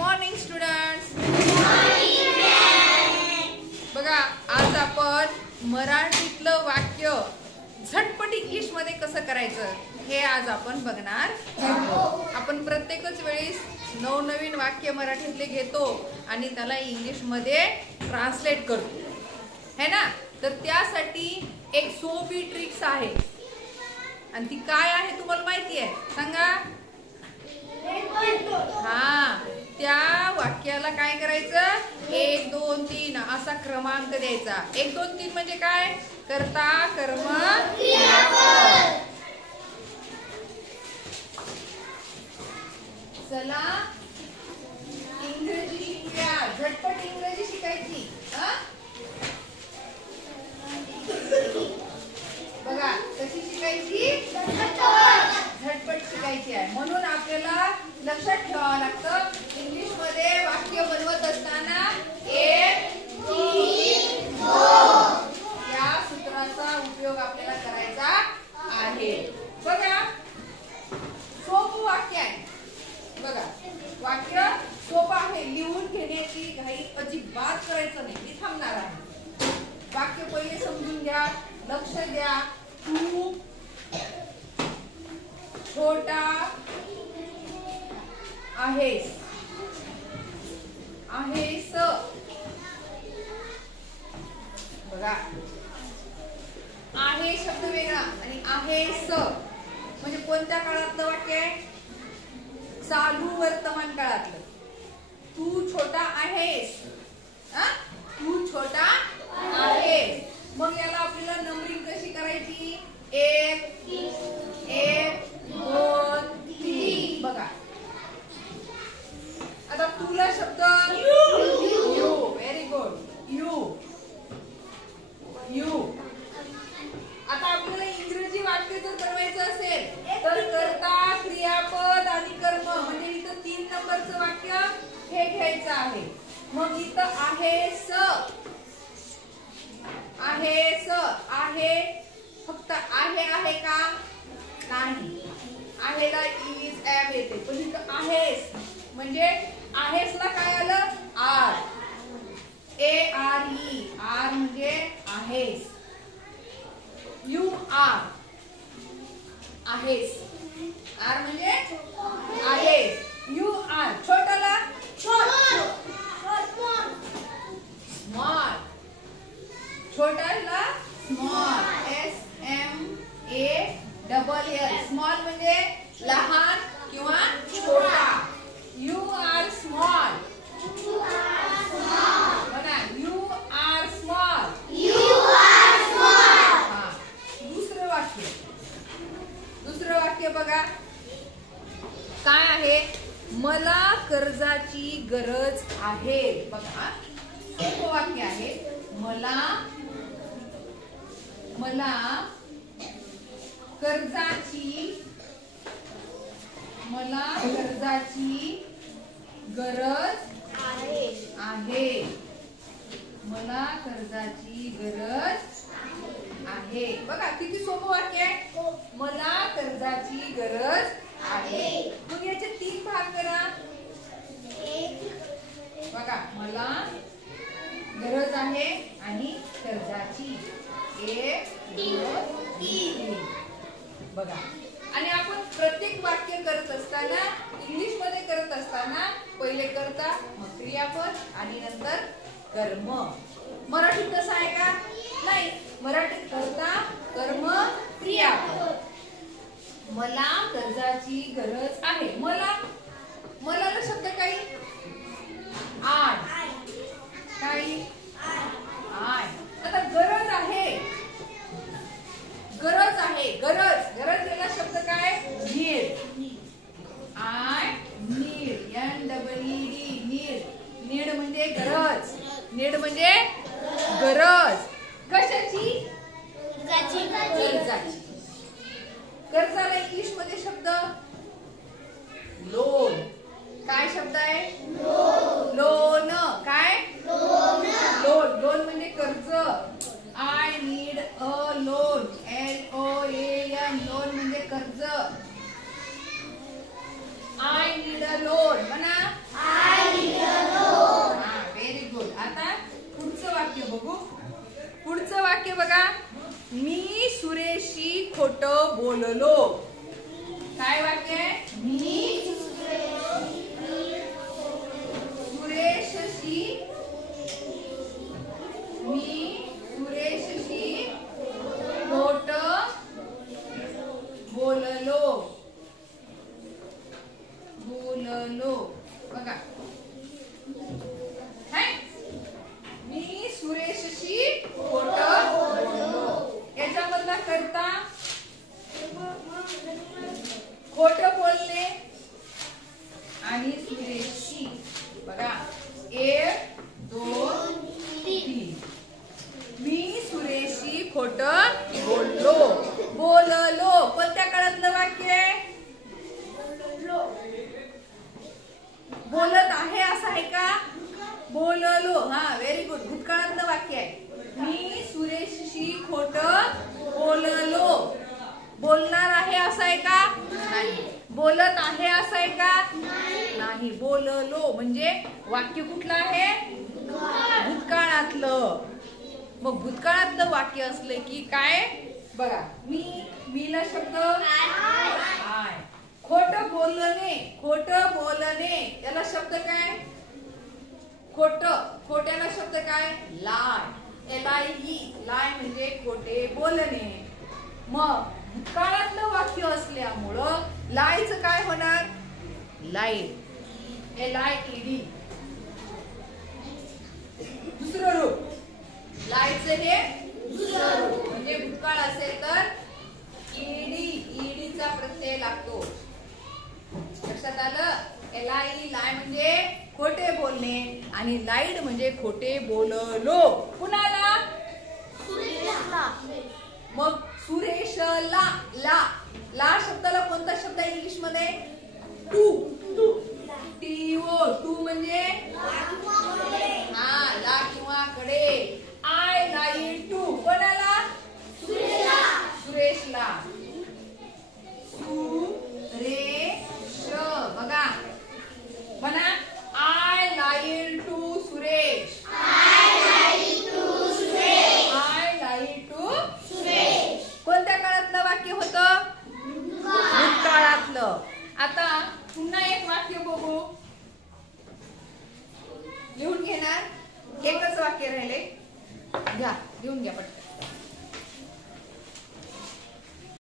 Morning students. बघा, आज आपण मराठीतलं वाक्य झटपट इंग्लिश मध्ये कसं करायचं हे आज आपण बघणार आहोत. आपण प्रत्येकच वेळेस नवनवीन वाक्य मराठीतले घेतो आणि त्याला इंग्लिश मध्ये ट्रान्सलेट करतो, है ना. तर त्यासाठी एक सोपी ट्रिक्स आहे आणि ती काय आहे तुम्हाला माहिती आहे? सांगा. हा, त्या वाक्याला काय करायचं? 1 2 3 असा क्रमांक द्यायचा. 1 2 3 म्हणजे काय? कर्ता, कर्म, क्रियापद. चला इंग्रजी शिकूया. झटपट इंग्रजी शिकायची. बघा कशी शिकायची? झटपट शिकायची आहे. म्हणून आपल्याला लक्षात ठेवावं लागतं इंग्लिश मध्ये वाक्य बनवत असताना 1 3 2 या सूत्राचा उपयोग आपल्याला करायचा आहे. बघा, सोपं वाक्य आहे. बघा, वाक्य सोपं आहे. लिहून घेण्याची घाई अजिबात करायचं नाही. मी थांबणार आहे. वाक्य पहिले समजून घ्या, लक्ष द्या. तू छोटा आहेस. आहेस. बघा, आहे शब्द वेगळा आणि आहेस म्हणजे कोणत्या काळातलं वाक्य आहे? चालू वर्तमान काळातलं. तू छोटा आहेस. तू छोटा आहेस. मग याला आपल्याला नंबरिंग कशी करायची? 1 1 2 3. बघा, आता तुला शब्द यू. Very good. यू. आता आपल्याला इंग्रजी वाक्य जर बनवायचं असेल तर कर्ता, क्रियापद आणि कर्म म्हणजे इथं 3 नंबरचं वाक्य हे घ्यायचं आहे. मग इथं आहेस. आहेस. आहे फक्त आहे का? नाही. आहेला इज एम येते, पण इथं आहेस म्हणजे आहेसला काय आलं? आर. ARE. आर म्हणजे आहेस. You R. आहेस. आर म्हणजे आहेस. You are. छोटाला स्मॉल. छोटाला स्मॉल. SMALL. स्मॉल म्हणजे लहान किंवा छोटा. You are small. बघा, यू आर स्मॉल. दुसरं वाक्य बघा काय आहे? मला कर्जाची गरज आहे. बघा, सोपं वाक्य आहे. मला कर्जाची गरज आहे. मला कर्जाची गरज आहे. बघा किती सोपं वाक्य आहे. मला कर्जाची गरज आहे. मग याचे 3 भाग करा. बघा, मला गरज आहे आणि कर्जाची 1 2 3. बघा, आणि आपण प्रत्येक वाक्य करत असताना इंग्लिश मध्ये करत असताना पहिले कर्ता, मग क्रियापद आणि नंतर कर्म. मराठीत तसं आहे का? नाही. मराठीत कर्ता, कर्म, क्रियापद. मला कर्जाची गरज आहे. मला शब्द काही आय. काही आय. आता गरज आहे. गरज याला शब्द काय? Need. I need. NEED. Need म्हणजे गरज. कशाची? कर्जाची. कर्जाला इंग्लिश मध्ये शब्द लोन. काय शब्द आहे? लोन. काय? लोन म्हणजे कर्ज. I need a loan. LOAN. Loan म्हणजे कर्ज. I need a loan. म्हणा I बोललो. बघा, मी सुरेशशी खोटं बोललो. याच्यामधला करता खोटं बोलणे आणि सुरेशशी. बघा, 1 2 3. मी सुरेशशी खोटं बोललो. बोललो कोणत्या काळातलं वाक्य आहे? बोलत आहे असं आहे का? बोललो. हा, व्हेरी गुड. भूतकाळातलं वाक्य आहे. मी सुरेशशी खोटं बोललो. बोलणार आहे असं आहे का? नाही. बोलत आहे असं आहे का? नाही. बोललो म्हणजे वाक्य कुठलं आहे? भूतकाळातलं. मग भूतकाळातलं वाक्य असलं की काय? बघा, मीला शब्द आय. खोटं बोलणे, खोटं बोलणे याला शब्द काय? खोट्याला शब्द काय? लाय. LIE. लाय म्हणजे खोटे बोलणे. मग भूतकाळातलं वाक्य असल्यामुळं लायचं काय होणार? लाईड. LIED. दुसरं रूप लायचं हे दुसरं रूप म्हणजे भूतकाळ असेल तर ईडीचा प्रत्यय लागतो. लक्षात आलं? LIE लाय म्हणजे खोटे बोलणे आणि लाईड म्हणजे खोटे बोललो. कुणाला? सुरेशला. मग सुरेशला ला शब्दाला कोणता शब्द इंग्लिश